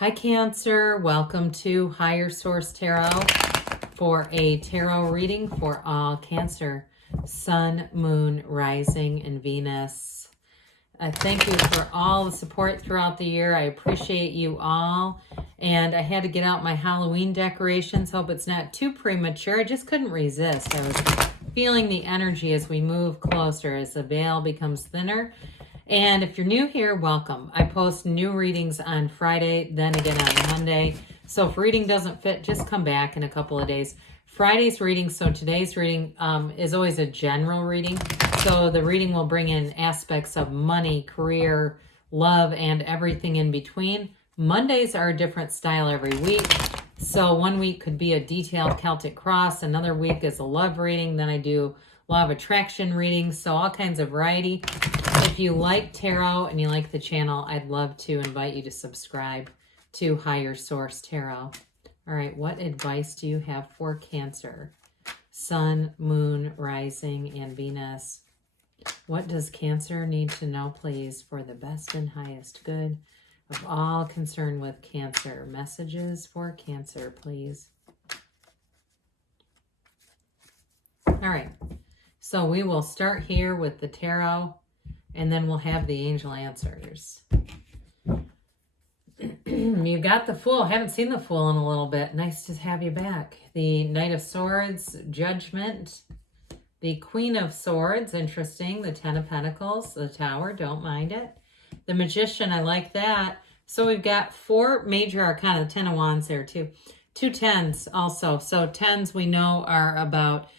Hi Cancer, welcome to Higher Source Tarot for a tarot reading for all Cancer, Sun, Moon, Rising, and Venus. Thank you for all the support throughout the year. I appreciate you all. And I had to get out my Halloween decorations. Hope it's not too premature. I just couldn't resist. I was feeling the energy as we move closer, as the veil becomes thinner. And if you're new here, welcome. I post new readings on Friday, then again on Monday. So if reading doesn't fit, just come back in a couple of days. Friday's reading, so today's reading is always a general reading. So the reading will bring in aspects of money, career, love, and everything in between. Mondays are a different style every week. So one week could be a detailed Celtic cross. Another week is a love reading. Then I do law of attraction readings. So all kinds of variety. If you like tarot and you like the channel, I'd love to invite you to subscribe to Higher Source Tarot. All right, what advice do you have for Cancer? Sun, Moon, Rising, and Venus. What does Cancer need to know, please, for the best and highest good of all concerned with Cancer? Messages for Cancer, please. All right, so we will start here with the tarot, and then we'll have the angel answers. You got the Fool. Haven't seen the Fool in a little bit. Nice to have you back. The Knight of Swords, Judgment. The Queen of Swords, interesting. The Ten of Pentacles, the Tower, don't mind it. The Magician, I like that. So we've got four major arcana, the Ten of Wands there too. Two tens also. So tens we know are about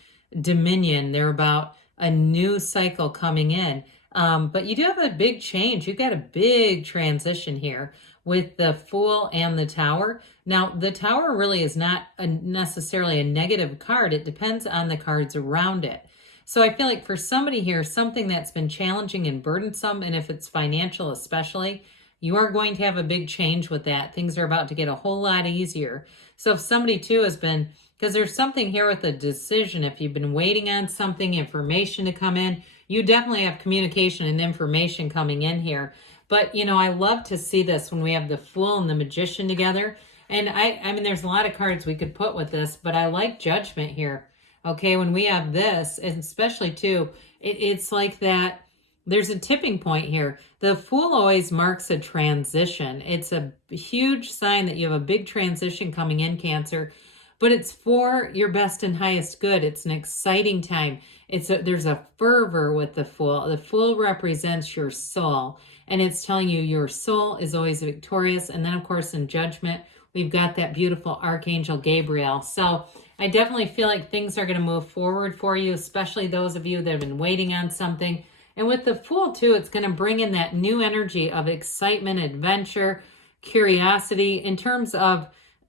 dominion. They're about a new cycle coming in. But you do have a big change. You've got a big transition here with the Fool and the Tower. Now, the Tower really is not necessarily a negative card. It depends on the cards around it. So I feel like for somebody here, something that's been challenging and burdensome, and if it's financial especially, you are going to have a big change with that. Things are about to get a whole lot easier. So if somebody too has been, because there's something here with a decision, if you've been waiting on something, information to come in, you definitely have communication and information coming in here. But, you know, I love to see this when we have the Fool and the Magician together. And I mean, there's a lot of cards we could put with this, but I like Judgment here. Okay, when we have this, and especially too, it's like that, there's a tipping point here. The Fool always marks a transition. It's a huge sign that you have a big transition coming in, Cancer. But it's for your best and highest good. It's an exciting time. There's a fervor with the Fool. The Fool represents your soul, and it's telling you your soul is always victorious. And then, of course, in Judgment, we've got that beautiful Archangel Gabriel. So I definitely feel like things are going to move forward for you, especially those of you that have been waiting on something. And with the Fool, too, it's going to bring in that new energy of excitement, adventure, curiosity in terms of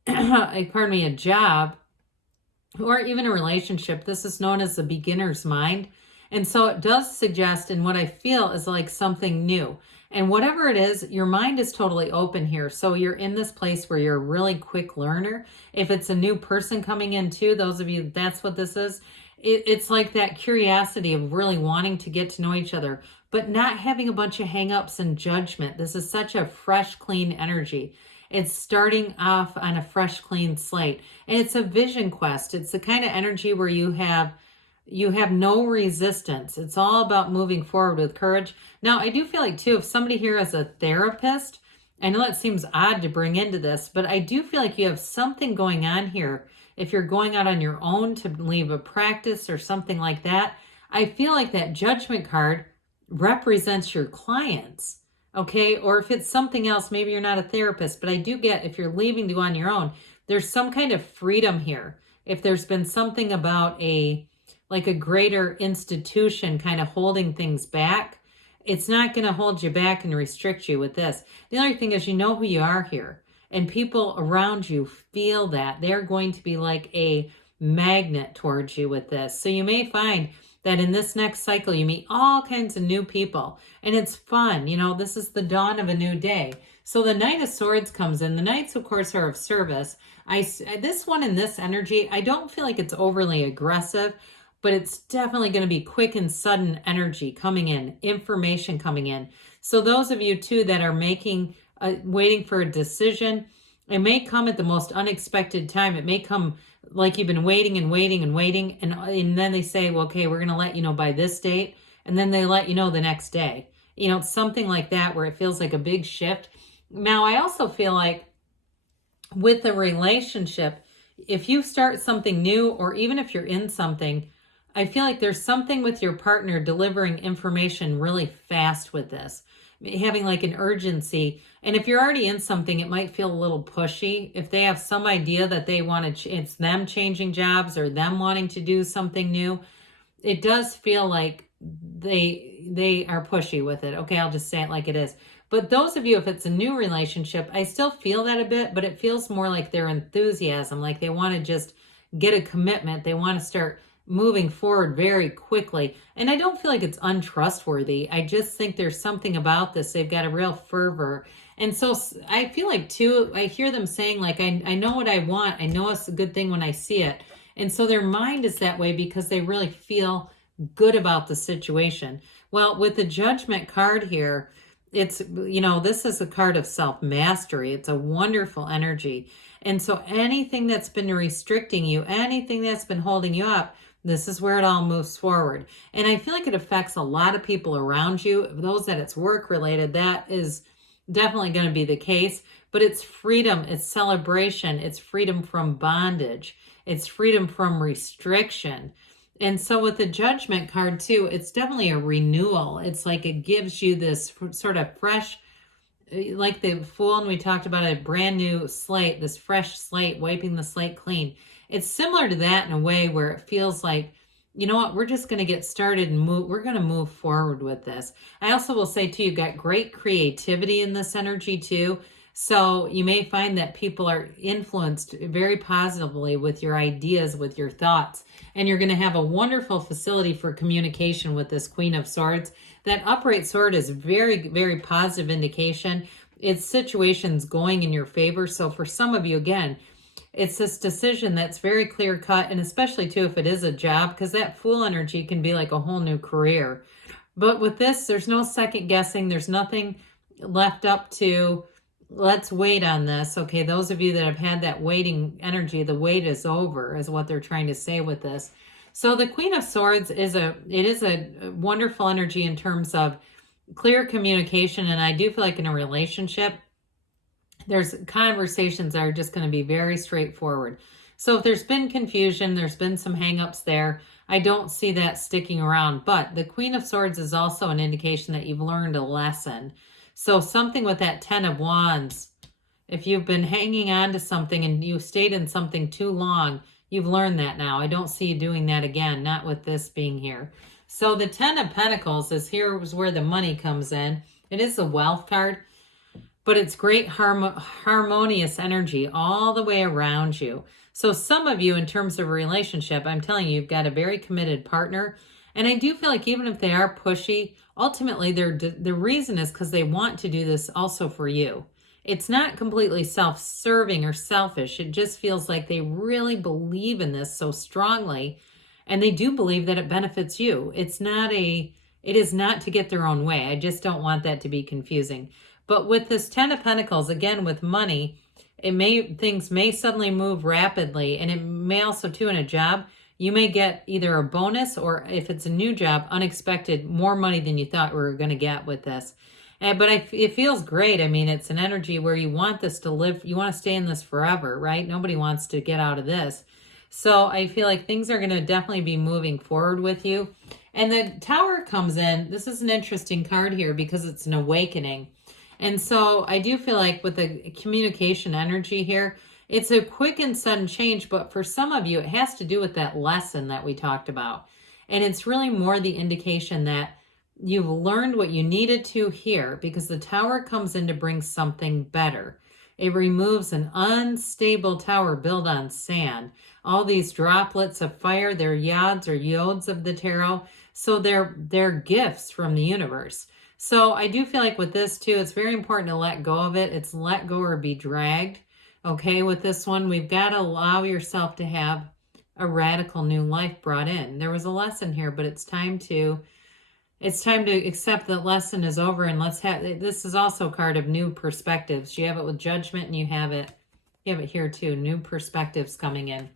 a job or even a relationship. This is known as the beginner's mind. And so it does suggest, and what I feel is like something new. And whatever it is, your mind is totally open here. So you're in this place where you're a really quick learner. If it's a new person coming in too, those of you, that's what this is. It's like that curiosity of really wanting to get to know each other, but not having a bunch of hangups and judgment. This is such a fresh, clean energy. It's starting off on a fresh, clean slate. And it's a vision quest. It's the kind of energy where you have no resistance. It's all about moving forward with courage. Now, I do feel like, too, if somebody here is a therapist, I know it seems odd to bring into this, but I do feel like you have something going on here. If you're going out on your own to leave a practice or something like that, I feel like that Judgment card represents your clients. Okay, or if it's something else, maybe you're not a therapist, but I do get if you're leaving to go on your own, there's some kind of freedom here. If there's been something about a greater institution kind of holding things back, it's not going to hold you back and restrict you with this. The other thing is you know who you are here, and people around you feel that. They're going to be like a magnet towards you with this. So you may find that in this next cycle, you meet all kinds of new people, and it's fun. You know, this is the dawn of a new day. So the Knight of Swords comes in. The Knights, of course, are of service. This one in this energy, I don't feel like it's overly aggressive, but it's definitely going to be quick and sudden energy coming in, information coming in. So those of you, too, that are waiting for a decision, It may come at the most unexpected time. It may come like you've been waiting and waiting and waiting. And then they say, well, okay, we're going to let you know by this date. And then they let you know the next day. You know, it's something like that where it feels like a big shift. Now, I also feel like with a relationship, if you start something new, or even if you're in something, I feel like there's something with your partner delivering information really fast with this, having like an urgency. And if you're already in something, it might feel a little pushy. If they have some idea that they want to, it's them changing jobs or them wanting to do something new, it does feel like they are pushy with it. Okay, I'll just say it like it is. But those of you, if it's a new relationship, I still feel that a bit, but it feels more like their enthusiasm, like they want to just get a commitment. They want to start moving forward very quickly. And I don't feel like it's untrustworthy. I just think there's something about this. They've got a real fervor. And so I feel like too, I hear them saying like, I know what I want. I know it's a good thing when I see it. And so their mind is that way because they really feel good about the situation. Well, with the Judgment card here, it's, you know, this is a card of self-mastery. It's a wonderful energy. And so anything that's been restricting you, anything that's been holding you up, this is where it all moves forward. And I feel like it affects a lot of people around you. Those that it's work related, that is definitely going to be the case. But it's freedom, it's celebration, it's freedom from bondage, it's freedom from restriction. And so with the Judgment card too, it's definitely a renewal. It's like it gives you this sort of fresh, like the Fool, and we talked about a brand new slate, this fresh slate, wiping the slate clean. It's similar to that in a way where it feels like, you know what, we're just going to get started and move. We're going to move forward with this. I also will say too, you've got great creativity in this energy too. So you may find that people are influenced very positively with your ideas, with your thoughts, and you're going to have a wonderful facility for communication with this Queen of Swords. That upright sword is very, very positive indication. It's situations going in your favor. So for some of you, again, it's this decision that's very clear cut, and especially too if it is a job, because that Fool energy can be like a whole new career. But with this, there's no second guessing. There's nothing left up to, let's wait on this. Okay, those of you that have had that waiting energy, the wait is over, is what they're trying to say with this. So the Queen of Swords is a wonderful energy in terms of clear communication. And I do feel like in a relationship, there's conversations that are just going to be very straightforward. So if there's been confusion, there's been some hangups there, I don't see that sticking around. But the Queen of Swords is also an indication that you've learned a lesson. So something with that 10 of Wands, if you've been hanging on to something and you stayed in something too long, you've learned that now. I don't see you doing that again, not with this being here. So the 10 of Pentacles is here is where the money comes in. It is a wealth card, but it's great harmonious energy all the way around you. So some of you, in terms of a relationship, I'm telling you, you've got a very committed partner. And I do feel like even if they are pushy, ultimately the reason is because they want to do this also for you. It's not completely self-serving or selfish. It just feels like they really believe in this so strongly. And they do believe that it benefits you. It is not to get their own way. I just don't want that to be confusing. But with this 10 of Pentacles, again, with money, things may suddenly move rapidly. And it may also, too, in a job, you may get either a bonus or, if it's a new job, unexpected, more money than you thought we were going to get with this. But it feels great. I mean, it's an energy where you want this to live. You want to stay in this forever, right? Nobody wants to get out of this. So I feel like things are going to definitely be moving forward with you. And the Tower comes in. This is an interesting card here because it's an awakening. And so I do feel like with the communication energy here, it's a quick and sudden change, but for some of you, it has to do with that lesson that we talked about. And it's really more the indication that you've learned what you needed to here, because the Tower comes in to bring something better. It removes an unstable tower built on sand. All these droplets of fire, they're yods or yodes of the tarot. So they're gifts from the universe. So I do feel like with this too, it's very important to let go of it. It's let go or be dragged. Okay, with this one, we've got to allow yourself to have a radical new life brought in. There was a lesson here, but it's time to accept that lesson is over, and this is also a card of new perspectives. You have it with Judgment and you have it You have it here too, new perspectives coming in.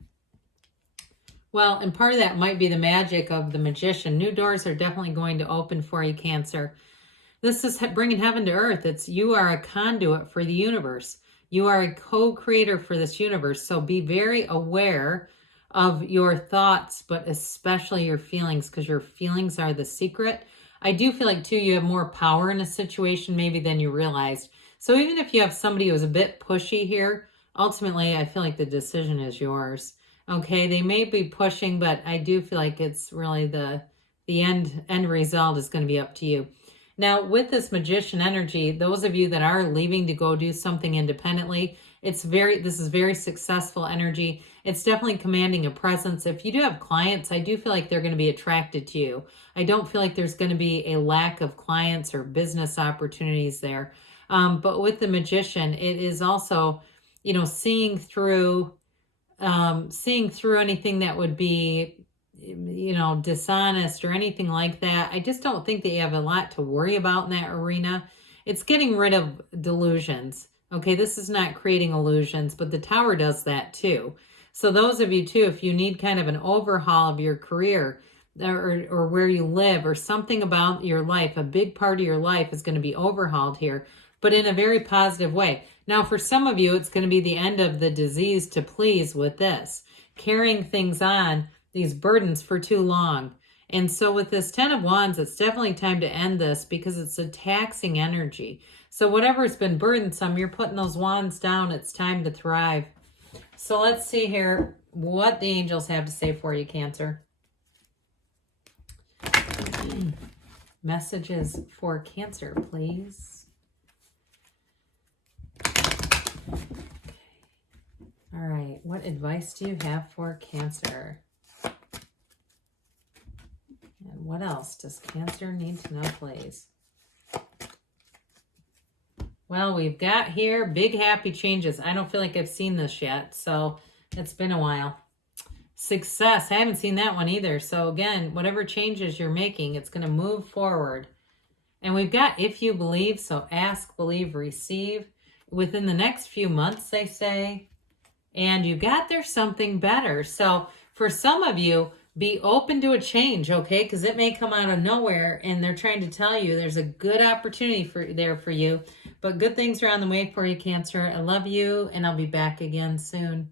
Well, and part of that might be the magic of the Magician. New doors are definitely going to open for you, Cancer. This is bringing heaven to earth. It's you are a conduit for the universe. You are a co-creator for this universe. So be very aware of your thoughts, but especially your feelings, because your feelings are the secret. I do feel like, too, you have more power in a situation maybe than you realized. So even if you have somebody who's a bit pushy here, ultimately, I feel like the decision is yours. Okay, they may be pushing, but I do feel like it's really the end result is going to be up to you. Now, with this Magician energy, those of you that are leaving to go do something independently, this is very successful energy. It's definitely commanding a presence. If you do have clients, I do feel like they're going to be attracted to you. I don't feel like there's going to be a lack of clients or business opportunities there. But with the Magician, it is also, seeing through anything that would be, dishonest or anything like that. I just don't think that you have a lot to worry about in that arena. It's getting rid of delusions. Okay, this is not creating illusions, but the Tower does that too. So those of you too, if you need kind of an overhaul of your career or where you live or something about your life, a big part of your life is going to be overhauled here, but in a very positive way. Now, for some of you, it's going to be the end of the disease to please with this, carrying things on, these burdens for too long. And so with this 10 of Wands, it's definitely time to end this because it's a taxing energy. So whatever's been burdensome, you're putting those wands down. It's time to thrive. So let's see here what the angels have to say for you, Cancer. Messages for Cancer, please. All right, what advice do you have for Cancer? And what else does Cancer need to know, please? Well, we've got here big happy changes. I don't feel like I've seen this yet, so it's been a while. Success, I haven't seen that one either. So again, whatever changes you're making, it's going to move forward. And we've got if you believe, so ask, believe, receive. Within the next few months, they say. And you got there something better. So for some of you, be open to a change, okay? Because it may come out of nowhere and they're trying to tell you there's a good opportunity for you. But good things are on the way for you, Cancer. I love you, and I'll be back again soon.